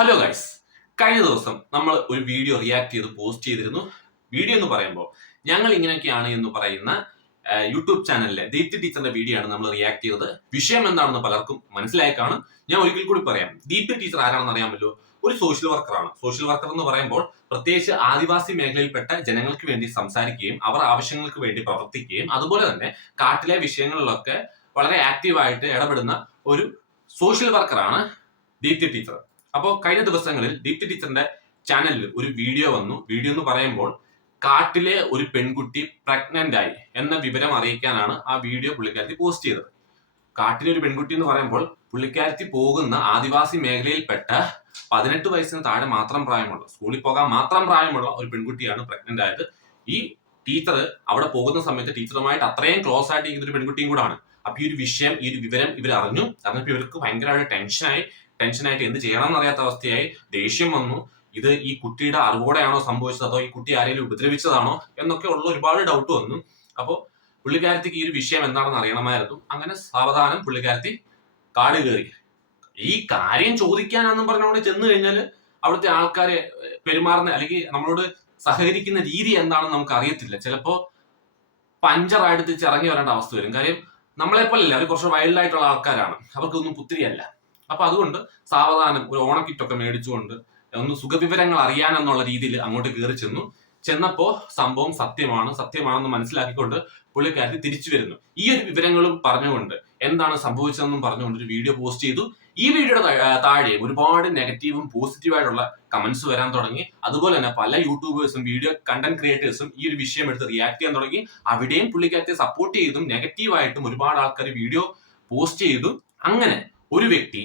Hello guys, കഴിഞ്ഞ ദിവസം നമ്മൾ ഒരു വീഡിയോ റിയാക്ട് ചെയ്ത് പോസ്റ്റ് ചെയ്തിരുന്നു. വീഡിയോ എന്ന് പറയുമ്പോൾ ഞങ്ങൾ ഇങ്ങനെയൊക്കെയാണ് എന്ന് പറയുന്ന യൂട്യൂബ് ചാനലിലെ ദീപ്തി ടീച്ചറിന്റെ വീഡിയോ ആണ് നമ്മൾ റിയാക്ട് ചെയ്തത്. വിഷയം എന്താണെന്ന് പലർക്കും മനസ്സിലായി കാണും. ഞാൻ ഒരിക്കൽ കൂടി പറയാം. ദീപ്തി ടീച്ചർ ആരാണെന്ന് അറിയാമല്ലോ, ഒരു സോഷ്യൽ വർക്കറാണ്. സോഷ്യൽ വർക്കർ എന്ന് പറയുമ്പോൾ പ്രത്യേകിച്ച് ആദിവാസി മേഖലയിൽപ്പെട്ട ജനങ്ങൾക്ക് വേണ്ടി സംസാരിക്കുകയും അവർ ആവശ്യങ്ങൾക്ക് വേണ്ടി പ്രവർത്തിക്കുകയും അതുപോലെ തന്നെ കാട്ടിലെ വിഷയങ്ങളിലൊക്കെ വളരെ ആക്റ്റീവായിട്ട് ഇടപെടുന്ന ഒരു സോഷ്യൽ വർക്കറാണ് ദീപ്തി ടീച്ചർ. അപ്പോൾ കഴിഞ്ഞ ദിവസങ്ങളിൽ ദീപ്തി ടീച്ചറിന്റെ ചാനലിൽ ഒരു വീഡിയോ വന്നു. വീഡിയോ എന്ന് പറയുമ്പോൾ കാട്ടിലെ ഒരു പെൺകുട്ടി പ്രഗ്നന്റ് ആയി എന്ന വിവരം അറിയിക്കാനാണ് ആ വീഡിയോ പുള്ളിക്കാരത്തി പോസ്റ്റ് ചെയ്തത്. കാട്ടിലെ ഒരു പെൺകുട്ടി എന്ന് പറയുമ്പോൾ പുള്ളിക്കാരത്തി പോകുന്ന ആദിവാസി മേഖലയിൽപ്പെട്ട 18 വയസ്സിന് താഴെ മാത്രം പ്രായമുള്ള, സ്കൂളിൽ പോകാൻ മാത്രം പ്രായമുള്ള ഒരു പെൺകുട്ടിയാണ് പ്രഗ്നന്റ് ആയത്. ഈ ടീച്ചർ അവിടെ പോകുന്ന സമയത്ത് ടീച്ചറുമായിട്ട് അത്രയും ക്ലോസ് ആയിട്ട് ഇരിക്കുന്ന ഒരു പെൺകുട്ടിയും കൂടാണ്. അപ്പൊ ഈ ഒരു വിഷയം, ഈ ഒരു വിവരം ഇവർ അറിഞ്ഞപ്പോൾ ഇവർക്ക് ഭയങ്കരമായിട്ട് ടെൻഷനായിട്ട് എന്ത് ചെയ്യണമെന്ന് അറിയാത്ത അവസ്ഥയായി. ദേഷ്യം വന്നു. ഇത് ഈ കുട്ടിയുടെ അറിവോടെയാണോ സംഭവിച്ചത്, അതോ ഈ കുട്ടി ആരെങ്കിലും ഉപദ്രവിച്ചതാണോ എന്നൊക്കെ ഉള്ള ഒരുപാട് ഡൗട്ട് വന്നു. അപ്പോൾ പുള്ളിക്കാരത്തിക്ക് ഈ ഒരു വിഷയം എന്താണെന്ന് അറിയണമായിരുന്നു. അങ്ങനെ സാവധാനം പുള്ളിക്കാരത്തി കാട് കയറി. ഈ കാര്യം ചോദിക്കാനാണെന്നും പറഞ്ഞുകൊണ്ട് ചെന്ന് കഴിഞ്ഞാൽ അവിടുത്തെ ആൾക്കാരെ പെരുമാറുന്ന അല്ലെങ്കിൽ നമ്മളോട് സഹകരിക്കുന്ന രീതി എന്താണെന്ന് നമുക്ക് അറിയത്തില്ല. ചിലപ്പോ പഞ്ചറായിട്ട് തിരിച്ച് ഇറങ്ങി വരേണ്ട അവസ്ഥ വരും. കാര്യം നമ്മളെപ്പോലല്ല, അവർ കുറച്ച് വൈൽഡ് ആയിട്ടുള്ള ആൾക്കാരാണ്, അവർക്കൊന്നും പുത്തിരിയല്ല. അപ്പൊ അതുകൊണ്ട് സാവധാനം ഒരു ഓണക്കിറ്റൊക്കെ മേടിച്ചുകൊണ്ട് ഒന്ന് സുഖവിവരങ്ങൾ അറിയാനെന്നുള്ള രീതിയിൽ അങ്ങോട്ട് കയറി ചെന്നപ്പോ സംഭവം സത്യമാണെന്ന് മനസ്സിലാക്കിക്കൊണ്ട് പുള്ളിക്കാരത്തി തിരിച്ചു വരുന്നു. ഈ ഒരു വിവരങ്ങളും പറഞ്ഞുകൊണ്ട് എന്താണ് സംഭവിച്ചതെന്നും പറഞ്ഞുകൊണ്ട് ഒരു വീഡിയോ പോസ്റ്റ് ചെയ്തു. ഈ വീഡിയോയുടെ താഴെ ഒരുപാട് നെഗറ്റീവും പോസിറ്റീവായിട്ടുള്ള കമന്റ്സ് വരാൻ തുടങ്ങി. അതുപോലെ തന്നെ പല യൂട്യൂബേഴ്സും വീഡിയോ കണ്ടന്റ് ക്രിയേറ്റേഴ്സും ഈ ഒരു വിഷയം എടുത്ത് റിയാക്ട് ചെയ്യാൻ തുടങ്ങി. അവിടെയും പുള്ളിക്കാരത്തെ സപ്പോർട്ട് ചെയ്തും നെഗറ്റീവായിട്ടും ഒരുപാട് ആൾക്കാർ വീഡിയോ പോസ്റ്റ് ചെയ്തു. അങ്ങനെ ഒരു വ്യക്തി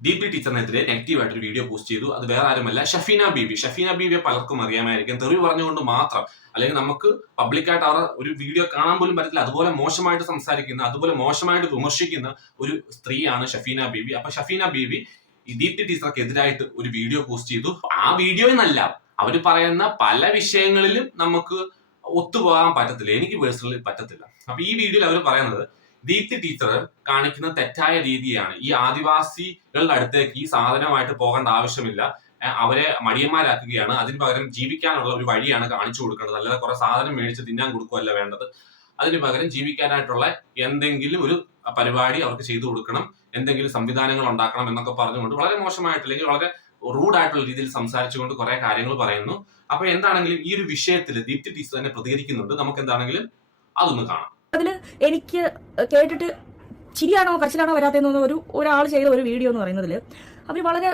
ദീപ്തി ടീച്ചറിനെതിരെ നെഗറ്റീവായിട്ടൊരു വീഡിയോ പോസ്റ്റ് ചെയ്തു. അത് വേറെ ആരുമല്ല, ഷഫീന ബീവിയെ പലർക്കും അറിയാമായിരിക്കും. തെറി പറഞ്ഞുകൊണ്ട് മാത്രം, അല്ലെങ്കിൽ നമുക്ക് പബ്ലിക്കായിട്ട് അവർ ഒരു വീഡിയോ കാണാൻ പോലും പറ്റത്തില്ല, അതുപോലെ മോശമായിട്ട് സംസാരിക്കുന്ന, അതുപോലെ മോശമായിട്ട് വിമർശിക്കുന്ന ഒരു സ്ത്രീയാണ് ഷഫീന ബീവി. അപ്പൊ ഷഫീന ബീവി ഈ ദീപ്തി ടീച്ചർക്ക് എതിരായിട്ട് ഒരു വീഡിയോ പോസ്റ്റ് ചെയ്തു. ആ വീഡിയോ എന്നല്ല, അവർ പറയുന്ന പല വിഷയങ്ങളിലും നമുക്ക് ഒത്തുപോകാൻ പറ്റത്തില്ല. എനിക്ക് പേഴ്സണലി പറ്റത്തില്ല. അപ്പൊ ഈ വീഡിയോയിൽ അവർ പറയുന്നത് ദീപ്തി ടീച്ചർ കാണിക്കുന്ന തെറ്റായ രീതിയാണ്. ഈ ആദിവാസികളുടെ അടുത്തേക്ക് ഈ സാധനമായിട്ട് പോകേണ്ട ആവശ്യമില്ല, അവരെ മടിയന്മാരാക്കുകയാണ്. അതിന് പകരം ജീവിക്കാനുള്ള ഒരു വഴിയാണ് കാണിച്ചു കൊടുക്കേണ്ടത്. അല്ലാതെ കുറെ സാധനം മേടിച്ച് തിന്നാൻ കൊടുക്കുകയല്ല വേണ്ടത്. അതിന് പകരം ജീവിക്കാനായിട്ടുള്ള എന്തെങ്കിലും ഒരു പരിപാടി അവർക്ക് ചെയ്തു കൊടുക്കണം, എന്തെങ്കിലും സംവിധാനങ്ങൾ ഉണ്ടാക്കണം എന്നൊക്കെ പറഞ്ഞുകൊണ്ട് വളരെ മോശമായിട്ട് അല്ലെങ്കിൽ വളരെ റൂഡായിട്ടുള്ള രീതിയിൽ സംസാരിച്ചുകൊണ്ട് കുറെ കാര്യങ്ങൾ പറയുന്നു. അപ്പൊ എന്താണെങ്കിലും ഈ ഒരു വിഷയത്തിൽ ദീപ്തി ടീച്ചർ തന്നെ പ്രതികരിക്കുന്നുണ്ട്. നമുക്ക് എന്താണെങ്കിലും അതൊന്ന് കാണാം. അതിൽ എനിക്ക് കേട്ടിട്ട് ചിരിയാണോ കരച്ചിലാണോ വരാത്തതെന്ന് ഒരാൾ ചെയ്ത ഒരു വീഡിയോ എന്ന് പറയുന്നതിൽ അവർ വളരെ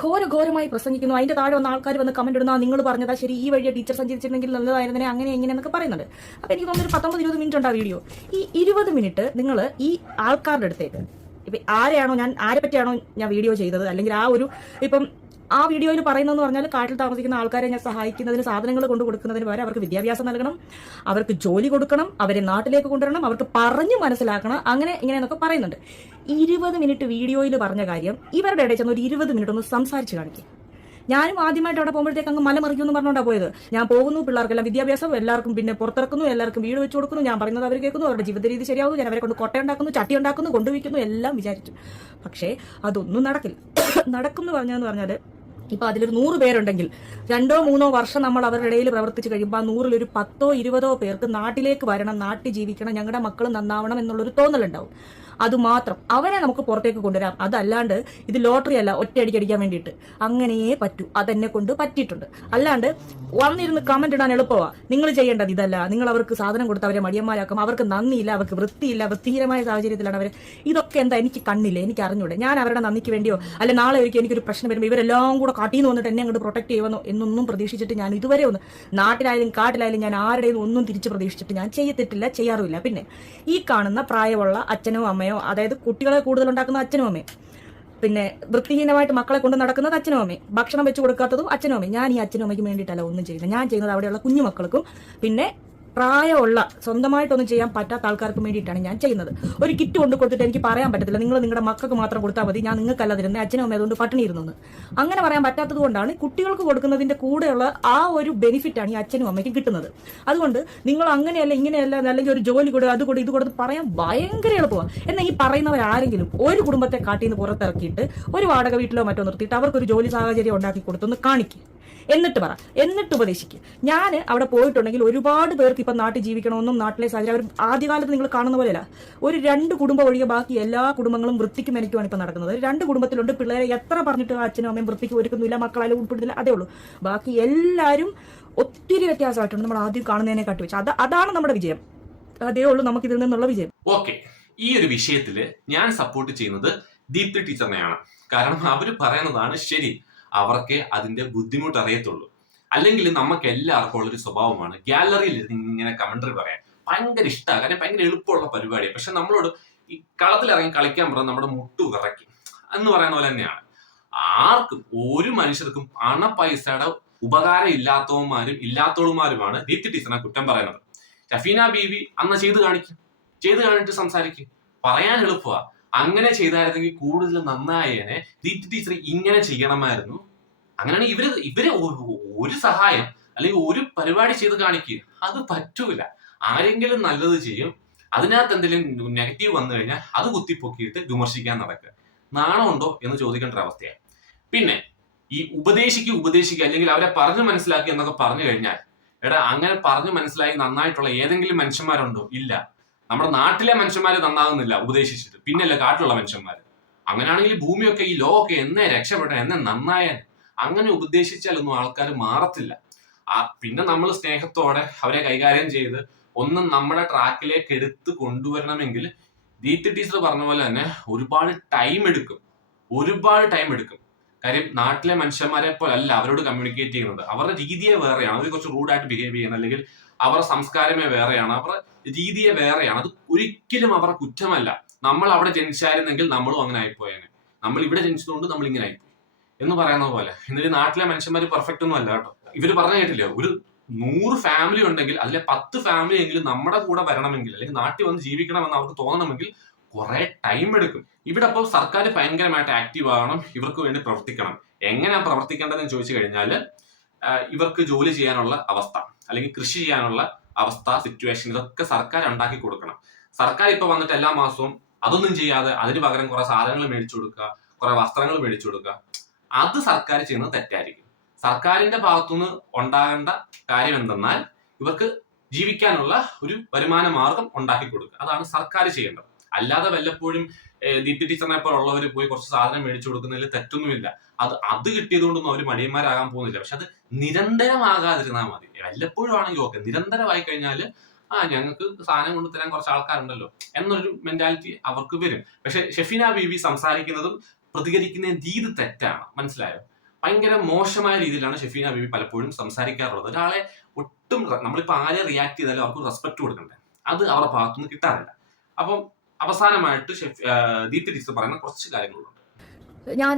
ഘോരമായി പ്രസംഗിക്കുന്നു. അതിന്റെ താഴെ വന്ന ആൾക്കാർ വന്ന് കമന്റ് ഇടുന്ന, നിങ്ങൾ പറഞ്ഞതാ ശരി, ഈ വഴിയെ ടീച്ചർ സഞ്ചരിച്ചിട്ടുണ്ടെങ്കിൽ നല്ലതായിരുന്നേ, അങ്ങനെ എന്നൊക്കെ പറയുന്നുണ്ട്. അപ്പൊ എനിക്ക് തോന്നുന്നു ഒരു 19-20 മിനിറ്റ് ഉണ്ട് ആ വീഡിയോ. ഈ 20 മിനിറ്റ് നിങ്ങൾ ഈ ആൾക്കാരുടെ അടുത്തേക്ക്, ഇപ്പൊ ആരെ പറ്റിയാണോ ഞാൻ വീഡിയോ ചെയ്തത്, അല്ലെങ്കിൽ ഇപ്പം ആ വീഡിയോയിൽ പറയുന്നതെന്ന് പറഞ്ഞാൽ കാട്ടിൽ താമസിക്കുന്ന ആൾക്കാരെ ഞാൻ സഹായിക്കുന്നതിന്, സാധനങ്ങൾ കൊണ്ടു കൊടുക്കുന്നതിന് പകരം അവർക്ക് വിദ്യാഭ്യാസം നൽകണം, അവർക്ക് ജോലി കൊടുക്കണം, അവരെ നാട്ടിലേക്ക് കൊണ്ടുവരണം, അവർക്ക് പറഞ്ഞു മനസ്സിലാക്കണം, അങ്ങനെ ഇങ്ങനെയെന്നൊക്കെ പറയുന്നുണ്ട്. 20 മിനിറ്റ് വീഡിയോയിൽ പറഞ്ഞ കാര്യം ഇവരുടെ ഇടയിൽ ചെന്ന് ഒരു 20 മിനിറ്റ് ഒന്ന് സംസാരിച്ച് കാണിക്കും. ഞാനും ആദ്യമായിട്ട് അവിടെ പോകുമ്പോഴത്തേക്ക് അങ്ങ് മലമറിക്കുമെന്ന് പറഞ്ഞുകൊണ്ടാണ് പോയത്. ഞാൻ പോകുന്നു, പിള്ളേർക്കെല്ലാം വിദ്യാഭ്യാസം, എല്ലാവർക്കും പിന്നെ പുറത്തിറക്കുന്നു, എല്ലാവർക്കും വീട് വെച്ച് കൊടുക്കുന്നു, ഞാൻ പറയുന്നത് അവർ കേൾക്കുന്നു, അവരുടെ ജീവിത രീതി ശരിയാവുന്നു, ഞാൻ അവരെ കൊണ്ട് കൊട്ടയുണ്ടാക്കുന്നു, ചട്ടി ഉണ്ടാക്കുന്നു, കൊണ്ടുവയ്ക്കുന്നു, എല്ലാം വിചാരിച്ചു. പക്ഷേ അതൊന്നും നടക്കില്ല. നടക്കും എന്ന് പറഞ്ഞാൽ ഇപ്പൊ അതിലൊരു 100 പേരുണ്ടെങ്കിൽ 2-3 വർഷം നമ്മൾ അവരുടെ ഇടയിൽ പ്രവർത്തിച്ച് കഴിയുമ്പോൾ ആ 100-ൽ ഒരു 10-20 പേർക്ക് നാട്ടിലേക്ക് വരണം, നാട്ടിൽ ജീവിക്കണം, ഞങ്ങളുടെ മക്കൾ നന്നാവണം എന്നുള്ളൊരു തോന്നലുണ്ടാവും. അതുമാത്രം അവരെ നമുക്ക് പുറത്തേക്ക് കൊണ്ടുവരാം. അതല്ലാണ്ട് ഇത് ലോട്ടറി അല്ല, ഒറ്റയടിക്ക് അടിക്കാൻ വേണ്ടിയിട്ട് അങ്ങനെയേ പറ്റൂ. അതെന്നെ കൊണ്ട് പറ്റിയിട്ടുണ്ട്. അല്ലാണ്ട് വന്നിരുന്ന് കമന്റ് ഇടാൻ എളുപ്പമാ. നിങ്ങൾ ചെയ്യേണ്ടത് ഇതല്ല. നിങ്ങൾ അവർക്ക് സാധനം കൊടുത്ത് അവരെ മടിയന്മാരാക്കും, അവർക്ക് നന്ദിയില്ല, അവർക്ക് വൃത്തിയില്ല, വൃത്തിഹീനമായ സാഹചര്യത്തിലാണ് അവർ. ഇതൊക്കെ എന്താ എനിക്ക് കണ്ണില്ല, എനിക്ക് അറിഞ്ഞൂടെ. ഞാൻ അവരുടെ നന്ദിക്ക് വേണ്ടിയോ അല്ലെ നാളെ ഒരിക്കലും എനിക്കൊരു പ്രശ്നം വരുമ്പോൾ ഇവരെല്ലാം കൂടെ കാട്ടിന്ന് വന്നിട്ട് എന്നെ അങ്ങോട്ട് പ്രൊട്ടക്ട് ചെയ്യുമെന്നോ എന്നൊന്നും പ്രതീക്ഷിച്ചിട്ട് ഞാൻ ഇതുവരെ നാട്ടിലായാലും കാട്ടിലായാലും ഞാൻ ആരുടെയും ഒന്നും തിരിച്ച് പ്രതീക്ഷിച്ചിട്ട് ഞാൻ ചെയ്യത്തിട്ടില്ല, ചെയ്യാറുമില്ല. പിന്നെ ഈ കാണുന്ന പ്രായമുള്ള അച്ഛനോ അമ്മയോ, അതായത് കുട്ടികളെ കൂടുതൽ ഉണ്ടാക്കുന്ന അച്ഛനും അമ്മയും, പിന്നെ വൃത്തിഹീനമായിട്ട് മക്കളെ കൊണ്ട് നടക്കുന്നത് അച്ഛനും അമ്മയും, ഭക്ഷണം വെച്ച് കൊടുക്കാത്തതും അച്ഛനും അമ്മയും. ഞാൻ ഈ അച്ഛനും അമ്മയ്ക്ക് വേണ്ടിയിട്ടല്ല ഒന്നും ചെയ്യുന്നത്. ഞാൻ ചെയ്യുന്നത് അവിടെയുള്ള കുഞ്ഞുമക്കൾക്കും പിന്നെ പ്രായമുള്ള സ്വന്തമായിട്ടൊന്നും ചെയ്യാൻ പറ്റാത്ത ആൾക്കാർക്ക് വേണ്ടിയിട്ടാണ് ഞാൻ ചെയ്യുന്നത്. ഒരു കിറ്റ് കൊണ്ട് കൊടുത്തിട്ട് എനിക്ക് പറയാൻ പറ്റത്തില്ല നിങ്ങൾ നിങ്ങളുടെ മക്കൾക്ക് മാത്രം കൊടുത്താൽ മതി, ഞാൻ നിങ്ങൾക്കല്ല തരുന്നത്, അച്ഛനും അമ്മ അതുകൊണ്ട് പട്ടിണി ഇരുന്നു. അങ്ങനെ പറയാൻ പറ്റാത്തത് കൊണ്ടാണ് കുട്ടികൾക്ക് കൊടുക്കുന്നതിന്റെ കൂടെയുള്ള ആ ഒരു ബെനിഫിറ്റാണ് ഈ അച്ഛനും അമ്മയ്ക്കും കിട്ടുന്നത്. അതുകൊണ്ട് നിങ്ങൾ അങ്ങനെയല്ല ഇങ്ങനെയല്ല അല്ലെങ്കിൽ ഒരു ജോലി കൊടു അത് കൊടു ഇത് കൊടുത്ത് പറയാൻ ഭയങ്കര എളുപ്പമാണ്. എന്നാൽ ഈ പറയുന്നവരാരെങ്കിലും ഒരു കുടുംബത്തെ കാട്ടിന്ന് പുറത്തിറക്കിയിട്ട് ഒരു വാടക വീട്ടിലോ മറ്റോ നിർത്തിയിട്ട് അവർക്കൊരു ജോലി സാഹചര്യം ഉണ്ടാക്കി കൊടുത്തൊന്ന് കാണിക്കും, എന്നിട്ട് പറ, എന്നിട്ട് ഉപദേശിക്കും. ഞാൻ അവിടെ പോയിട്ടുണ്ടെങ്കിൽ ഒരുപാട് പേർക്ക് ഇപ്പം നാട്ടിൽ ജീവിക്കണമെന്നും നാട്ടിലെ സാഹചര്യം അവർ ആദ്യകാലത്ത് നിങ്ങൾ കാണുന്ന പോലെയല്ല. ഒരു 2 കുടുംബം ഒഴികെ ബാക്കി എല്ലാ കുടുംബങ്ങളും വൃത്തിക്കും എനിക്കുമാണ് ഇപ്പം നടക്കുന്നത്. 2 കുടുംബത്തിലുണ്ട് പിള്ളേരെ എത്ര പറഞ്ഞിട്ട് അച്ഛനും അമ്മയും വൃത്തിക്ക് ഒരുക്കുന്നില്ല, മക്കളായാലും ഉൾപ്പെടുന്നില്ല, അതേ ഉള്ളൂ. ബാക്കി എല്ലാവരും ഒത്തിരി വ്യത്യാസമായിട്ടുണ്ട് നമ്മൾ ആദ്യം കാണുന്നതിനെ കാട്ടി വെച്ച്. അതാണ് നമ്മുടെ വിജയം. അതേ ഉള്ളൂ നമുക്ക് ഇതിൽ നിന്നുള്ള വിജയം. ഓക്കെ, ഈ ഒരു വിഷയത്തിൽ ഞാൻ സപ്പോർട്ട് ചെയ്യുന്നത് ദീപ്തി ടീച്ചറിനെയാണ്. കാരണം അവർ പറയുന്നതാണ് ശരി, അവർക്ക് അതിന്റെ ബുദ്ധിമുട്ട് അറിയത്തുള്ളൂ. അല്ലെങ്കിൽ നമുക്ക് എല്ലാവർക്കും ഉള്ളൊരു സ്വഭാവമാണ് ഗാലറിയിൽ ഇങ്ങനെ കമന്ററി പറയാൻ ഭയങ്കര ഇഷ്ടമാണ്. കാരണം ഭയങ്കര എളുപ്പമുള്ള പരിപാടിയാണ്. പക്ഷെ നമ്മളോട് ഈ കളത്തിൽ ഇറങ്ങി കളിക്കാൻ പറഞ്ഞാൽ നമ്മുടെ മുട്ടു വിറയ്ക്കും എന്ന് പറയുന്ന പോലെ തന്നെയാണ്. ആർക്കും ഒരു മനുഷ്യർക്കും പൈസയുടെ ഉപകാരം ഇല്ലാത്തവന്മാരുമാണ് ദീപ്തി ടീച്ചറിനെ കുറ്റം പറയുന്നത്. ഷഫീന ബീവി അന്ന് ചെയ്ത് കാണിച്ചിട്ട് സംസാരിക്കും, പറയാൻ എളുപ്പമാണ്. അങ്ങനെ ചെയ്തായിരുന്നെങ്കിൽ കൂടുതൽ നന്നായേനെ. ദീപ്തി ടീച്ചർ ഇങ്ങനെ ചെയ്യണമായിരുന്നു. അങ്ങനെയാണ് ഇവര് ഒരു സഹായം അല്ലെങ്കിൽ ഒരു പരിപാടി ചെയ്ത് കാണിക്കുക, അത് പറ്റൂല. ആരെങ്കിലും നല്ലത് ചെയ്യും, അതിനകത്ത് എന്തെങ്കിലും നെഗറ്റീവ് വന്നു കഴിഞ്ഞാൽ അത് കുത്തിപ്പൊക്കിയിട്ട് വിമർശിക്കാൻ നടക്കുക. നാണമുണ്ടോ എന്ന് ചോദിക്കേണ്ട ഒരു അവസ്ഥയാണ്. പിന്നെ ഈ ഉപദേശിക്കുക അല്ലെങ്കിൽ അവരെ പറഞ്ഞു മനസ്സിലാക്കി എന്നൊക്കെ പറഞ്ഞു കഴിഞ്ഞാൽ, എടാ അങ്ങനെ പറഞ്ഞു മനസ്സിലാക്കി നന്നായിട്ടുള്ള ഏതെങ്കിലും മനുഷ്യന്മാരുണ്ടോ? ഇല്ല. നമ്മുടെ നാട്ടിലെ മനുഷ്യന്മാര് നന്നാകുന്നില്ല ഉപദേശിച്ചിട്ട്, പിന്നല്ല കാട്ടിലുള്ള മനുഷ്യന്മാര്. അങ്ങനെയാണെങ്കിൽ ഭൂമിയൊക്കെ ഈ ലോകമൊക്കെ എന്നെ രക്ഷപ്പെടാൻ എന്നെ നന്നായാൻ. അങ്ങനെ ഉപദേശിച്ചാലൊന്നും ആൾക്കാർ മാറത്തില്ല. പിന്നെ നമ്മൾ സ്നേഹത്തോടെ അവരെ കൈകാര്യം ചെയ്ത് ഒന്നും നമ്മുടെ ട്രാക്കിലേക്ക് എടുത്ത് കൊണ്ടുവരണമെങ്കിൽ ദീപ്തി ടീച്ചർ പറഞ്ഞ പോലെ തന്നെ ഒരുപാട് ടൈം എടുക്കും. കാര്യം നാട്ടിലെ മനുഷ്യന്മാരെ പോലെ അല്ല അവരോട് കമ്മ്യൂണിക്കേറ്റ് ചെയ്യുന്നത്. അവരുടെ രീതിയെ വേറെയാണ്. അവർ കുറച്ച് റൂഡായിട്ട് ബിഹേവ് ചെയ്യുന്നത്, അല്ലെങ്കിൽ അവരുടെ സംസ്കാരമേ വേറെയാണ്, അവരുടെ രീതിയെ വേറെയാണ്. അത് ഒരിക്കലും അവരുടെ കുറ്റമല്ല. നമ്മൾ അവിടെ ജനിച്ചായിരുന്നെങ്കിൽ നമ്മളും അങ്ങനെ ആയിപ്പോയേനെ. നമ്മൾ ഇവിടെ ജനിച്ചതുകൊണ്ട് നമ്മൾ ഇങ്ങനെ ആയിപ്പോയി എന്ന് പറയുന്ന പോലെ. എന്നിട്ട് നാട്ടിലെ മനുഷ്യന്മാർ പെർഫെക്റ്റ് ഒന്നും അല്ല കേട്ടോ. ഇവര് പറഞ്ഞു കേട്ടില്ല, ഒരു 100 ഫാമിലി ഉണ്ടെങ്കിൽ അതിലെ 10 ഫാമിലി എങ്കിലും നമ്മുടെ കൂടെ വരണമെങ്കിൽ അല്ലെങ്കിൽ നാട്ടിൽ വന്ന് ജീവിക്കണമെന്ന് അവർക്ക് തോന്നണമെങ്കിൽ കുറെ ടൈം എടുക്കും. ഇവിടെ അപ്പോൾ സർക്കാർ ഭയങ്കരമായിട്ട് ആക്റ്റീവ് ആകണം, ഇവർക്ക് വേണ്ടി പ്രവർത്തിക്കണം. എങ്ങനെയാ പ്രവർത്തിക്കേണ്ടതെന്ന് ചോദിച്ചു കഴിഞ്ഞാൽ, ഇവർക്ക് ജോലി ചെയ്യാനുള്ള അവസ്ഥ അല്ലെങ്കിൽ കൃഷി ചെയ്യാനുള്ള അവസ്ഥ, സിറ്റുവേഷൻ, ഇതൊക്കെ സർക്കാർ ഉണ്ടാക്കി കൊടുക്കണം. സർക്കാർ ഇപ്പൊ വന്നിട്ട് എല്ലാ മാസവും അതൊന്നും ചെയ്യാതെ അതിന് പകരം കുറെ സാധനങ്ങൾ മേടിച്ചു കൊടുക്കുക, കുറെ വസ്ത്രങ്ങൾ മേടിച്ചു കൊടുക്കുക, അത് സർക്കാർ ചെയ്യുന്നത് തെറ്റായിരിക്കും. സർക്കാരിന്റെ ഭാഗത്തുനിന്ന് ഉണ്ടാകേണ്ട കാര്യം എന്തെന്നാൽ ഇവർക്ക് ജീവിക്കാനുള്ള ഒരു വരുമാന മാർഗം ഉണ്ടാക്കി കൊടുക്കുക. അതാണ് സർക്കാർ ചെയ്യേണ്ടത്. അല്ലാതെ വല്ലപ്പോഴും ദീപ്തി ടീച്ചറിനെ പോലുള്ളവർ പോയി കുറച്ച് സാധനം മേടിച്ചു കൊടുക്കുന്നതിൽ തെറ്റൊന്നുമില്ല. അത് കിട്ടിയത് കൊണ്ടൊന്നും അവർ മടിയന്മാരാകാൻ പോകുന്നില്ല. പക്ഷെ അത് നിരന്തരമാകാതിരുന്നാൽ മതി. വല്ലപ്പോഴും ആണെങ്കിൽ ഓക്കെ. നിരന്തരമായി കഴിഞ്ഞാൽ ഞങ്ങൾക്ക് സാധനം കൊണ്ട് തരാൻ കുറച്ച് ആൾക്കാരുണ്ടല്ലോ എന്നൊരു മെന്റാലിറ്റി അവർക്ക് വരും. പക്ഷെ ഷഫീന ബീവി സംസാരിക്കുന്നതും പ്രതികരിക്കുന്ന രീതി തെറ്റാണ്, മനസ്സിലായോ? ഭയങ്കര മോശമായ രീതിയിലാണ് ഷഫീന ബീവി പലപ്പോഴും സംസാരിക്കാറുള്ളത്. ഒരാളെ ഒട്ടും നമ്മളിപ്പോൾ ആരെ റിയാക്ട് ചെയ്താലും അവർക്ക് റെസ്പെക്ട് കൊടുക്കണ്ടേ, അത് അവരുടെ ഭാഗത്തുനിന്ന് കിട്ടാറില്ല. അപ്പം അവസാനമായിട്ട് ദീപ്തി ടീച്ചർ പറയുന്ന കുറച്ച് കാര്യങ്ങളുണ്ട്. ഞാൻ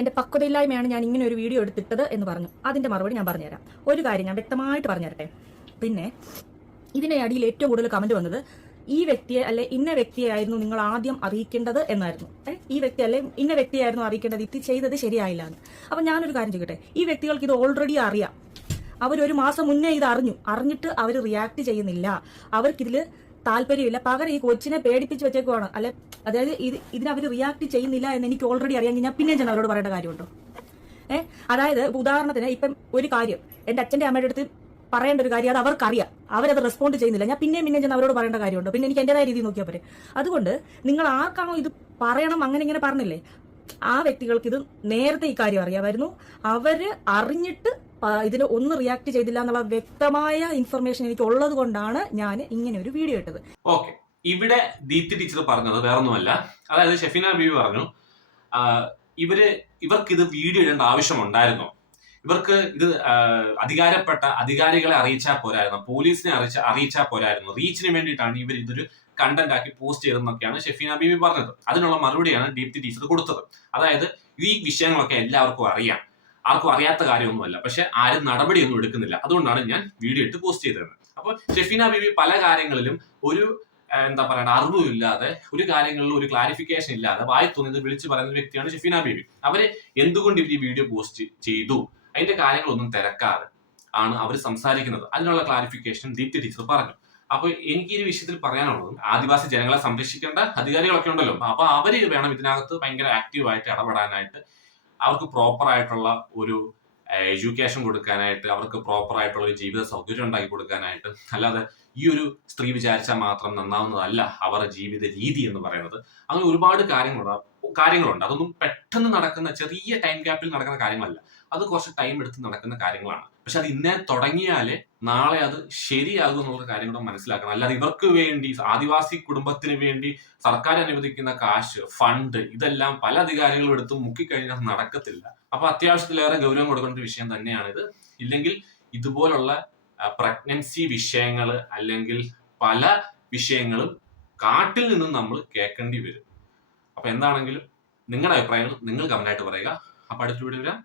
എന്റെ പക്വതയില്ലായ്മയാണ് ഞാൻ ഇങ്ങനെ ഒരു വീഡിയോ എടുത്തിട്ടത് എന്ന് പറഞ്ഞു. അതിന്റെ മറുപടി ഞാൻ പറഞ്ഞുതരാം. ഒരു കാര്യം ഞാൻ വ്യക്തമായിട്ട് പറഞ്ഞുതരട്ടെ. പിന്നെ ഇതിന്റെ അടിയിൽ ഏറ്റവും കൂടുതൽ കമന്റ് വന്നത് ഈ വ്യക്തിയെ അല്ലെ ഇന്ന വ്യക്തിയായിരുന്നു നിങ്ങൾ ആദ്യം അറിയിക്കേണ്ടത് എന്നായിരുന്നു. ഈ വ്യക്തി അല്ലെ ഇന്ന വ്യക്തിയായിരുന്നു അറിയിക്കേണ്ടത്, ഇത് ചെയ്തത് ശരിയായില്ല എന്ന്. അപ്പൊ ഞാനൊരു കാര്യം ചോദിക്കട്ടെ, ഈ വ്യക്തികൾക്ക് ഇത് ഓൾറെഡി അറിയാം. അവരൊരു മാസം മുന്നേ ഇത് അറിഞ്ഞിട്ട് അവർ റിയാക്ട് ചെയ്യുന്നില്ല. അവർക്കിതിൽ താല്പര്യമില്ല. പകരം ഈ കൊച്ചിനെ പേടിപ്പിച്ച് വെച്ചേക്കുവാണ്. അതായത് ഇതിനവർ റിയാക്ട് ചെയ്യുന്നില്ല എന്ന് എനിക്ക് ഓൾറെഡി അറിയാമെങ്കിൽ ഞാൻ പിന്നെയും ചെന്ന് അവരോട് പറയേണ്ട കാര്യമുണ്ടോ? അതായത് ഉദാഹരണത്തിന് ഇപ്പം ഒരു കാര്യം എന്റെ അച്ഛന്റെ അമ്മയുടെ അടുത്ത് പറയേണ്ട ഒരു കാര്യം, അത് അവർക്കറിയാം, അവരത് റെസ്പോണ്ട് ചെയ്യുന്നില്ല, ഞാൻ പിന്നെയും ചെന്ന് അവരോട് പറയേണ്ട കാര്യമുണ്ടോ? പിന്നെ എനിക്ക് എന്റേതായ രീതിയിൽ നോക്കിയാൽ പോരെ. അതുകൊണ്ട് നിങ്ങൾ ആർക്കാണോ ഇത് പറയണം അങ്ങനെ ഇങ്ങനെ പറഞ്ഞില്ലേ, ആ വ്യക്തികൾക്ക് ഇത് നേരത്തെ ഈ കാര്യം അറിയാമായിരുന്നു. അവര് അറിഞ്ഞിട്ട് ഇതിന് ഒന്ന് റിയാക്ട് ചെയ്തില്ല എന്നുള്ള വ്യക്തമായ ഇൻഫർമേഷൻ എനിക്ക് ഉള്ളത് കൊണ്ടാണ് ഞാൻ ഇങ്ങനെ ഒരു വീഡിയോ ഇട്ടത്. ഓക്കെ, ഇവിടെ ദീപ്തി ടീച്ചർ പറഞ്ഞത് വേറൊന്നുമല്ല. അതായത് ഷഫീന ബീവി പറഞ്ഞു ഇവർക്ക് ഇത് വീഡിയോ ഇടേണ്ട ആവശ്യമുണ്ടായിരുന്നോ? ഇവർക്ക് ഇത് അധികാരപ്പെട്ട അധികാരികളെ അറിയിച്ചാൽ പോരായിരുന്നു, പോലീസിനെ അറിയിച്ചാൽ പോരായിരുന്നു, റീച്ചിന് വേണ്ടിയിട്ടാണ് ഇവർ ഇതൊരു കണ്ടന്റ് ആക്കി പോസ്റ്റ് ചെയ്തതെന്നൊക്കെയാണ് ഷഫീന ബീവി പറഞ്ഞത്. അതിനുള്ള മറുപടിയാണ് ദീപ്തി ടീച്ചർ കൊടുത്തത്. അതായത് ഈ വിഷയങ്ങളൊക്കെ എല്ലാവർക്കും അറിയാം, ആർക്കും അറിയാത്ത കാര്യമൊന്നുമല്ല, പക്ഷെ ആരും നടപടിയൊന്നും എടുക്കുന്നില്ല. അതുകൊണ്ടാണ് ഞാൻ വീഡിയോ ഇട്ട് പോസ്റ്റ് ചെയ്തത്. അപ്പോൾ ഷെഫീന ബീവി പല കാര്യങ്ങളിലും ഒരു എന്താ പറയുക അറിവില്ലാതെ ഒരു കാര്യങ്ങളിലും ഒരു ക്ലാരിഫിക്കേഷൻ ഇല്ലാതെ വായി തോന്നിയത് വിളിച്ചു പറയുന്ന വ്യക്തിയാണ് ഷെഫീന ബീവി. അവര് എന്തുകൊണ്ട് ഇവർ ഈ വീഡിയോ പോസ്റ്റ് ചെയ്തു അതിന്റെ കാര്യങ്ങളൊന്നും തിരക്കാതെ ആണ് അവർ സംസാരിക്കുന്നത്. അതിനുള്ള ക്ലാരിഫിക്കേഷൻ ദീപ്തി ടീച്ചർ പറഞ്ഞു. അപ്പൊ എനിക്ക് ഈ വിഷയത്തിൽ പറയാനുള്ളത്, ആദിവാസി ജനങ്ങളെ സംരക്ഷിക്കേണ്ട അധികാരികളൊക്കെ ഉണ്ടല്ലോ, അപ്പൊ അവര് വേണം ഇതിനകത്ത് ഭയങ്കര ആക്റ്റീവായിട്ട് ഇടപെടാനായിട്ട്. അവർക്ക് പ്രോപ്പർ ആയിട്ടുള്ള ഒരു എഡ്യൂക്കേഷൻ കൊടുക്കാനായിട്ട്, അവർക്ക് പ്രോപ്പർ ആയിട്ടുള്ള ഒരു ജീവിത സൗകര്യം ഉണ്ടാക്കി കൊടുക്കാനായിട്ട്. അല്ലാതെ ഈ ഒരു സ്ത്രീ വിചാരിച്ചാൽ മാത്രം നന്നാവുന്നതല്ല അവരുടെ ജീവിത രീതി എന്ന് പറയുന്നത്. അങ്ങനെ ഒരുപാട് കാര്യങ്ങളുണ്ട്. അതൊന്നും പെട്ടെന്ന് നടക്കുന്ന, ചെറിയ ടൈം ഗ്യാപ്പിൽ നടക്കുന്ന കാര്യങ്ങളല്ല. അത് കുറച്ച് ടൈം എടുത്ത് നടക്കുന്ന കാര്യങ്ങളാണ്. പക്ഷെ അത് ഇന്നേ തുടങ്ങിയാലേ നാളെ അത് ശരിയാകും എന്നുള്ള കാര്യം കൂടെ മനസ്സിലാക്കണം. അല്ലാതെ ഇവർക്ക് വേണ്ടി, ആദിവാസി കുടുംബത്തിന് വേണ്ടി സർക്കാർ അനുവദിക്കുന്ന കാശ്, ഫണ്ട്, ഇതെല്ലാം പല അധികാരികളും എടുത്ത് മുക്കിക്കഴിഞ്ഞാൽ നടക്കത്തില്ല. അപ്പൊ അത്യാവശ്യത്തിലേറെ ഗൗരവം കൊടുക്കേണ്ട ഒരു വിഷയം തന്നെയാണിത്. ഇല്ലെങ്കിൽ ഇതുപോലുള്ള പ്രഗ്നൻസി വിഷയങ്ങൾ അല്ലെങ്കിൽ പല വിഷയങ്ങളും കാട്ടിൽ നിന്നും നമ്മൾ കേൾക്കേണ്ടി വരും. അപ്പൊ എന്താണെങ്കിലും നിങ്ങളുടെ അഭിപ്രായങ്ങൾ നിങ്ങൾ കമന്റായിട്ട് പറയുക. അപ്പൊ അടുത്ത വീഡിയോ വരാം.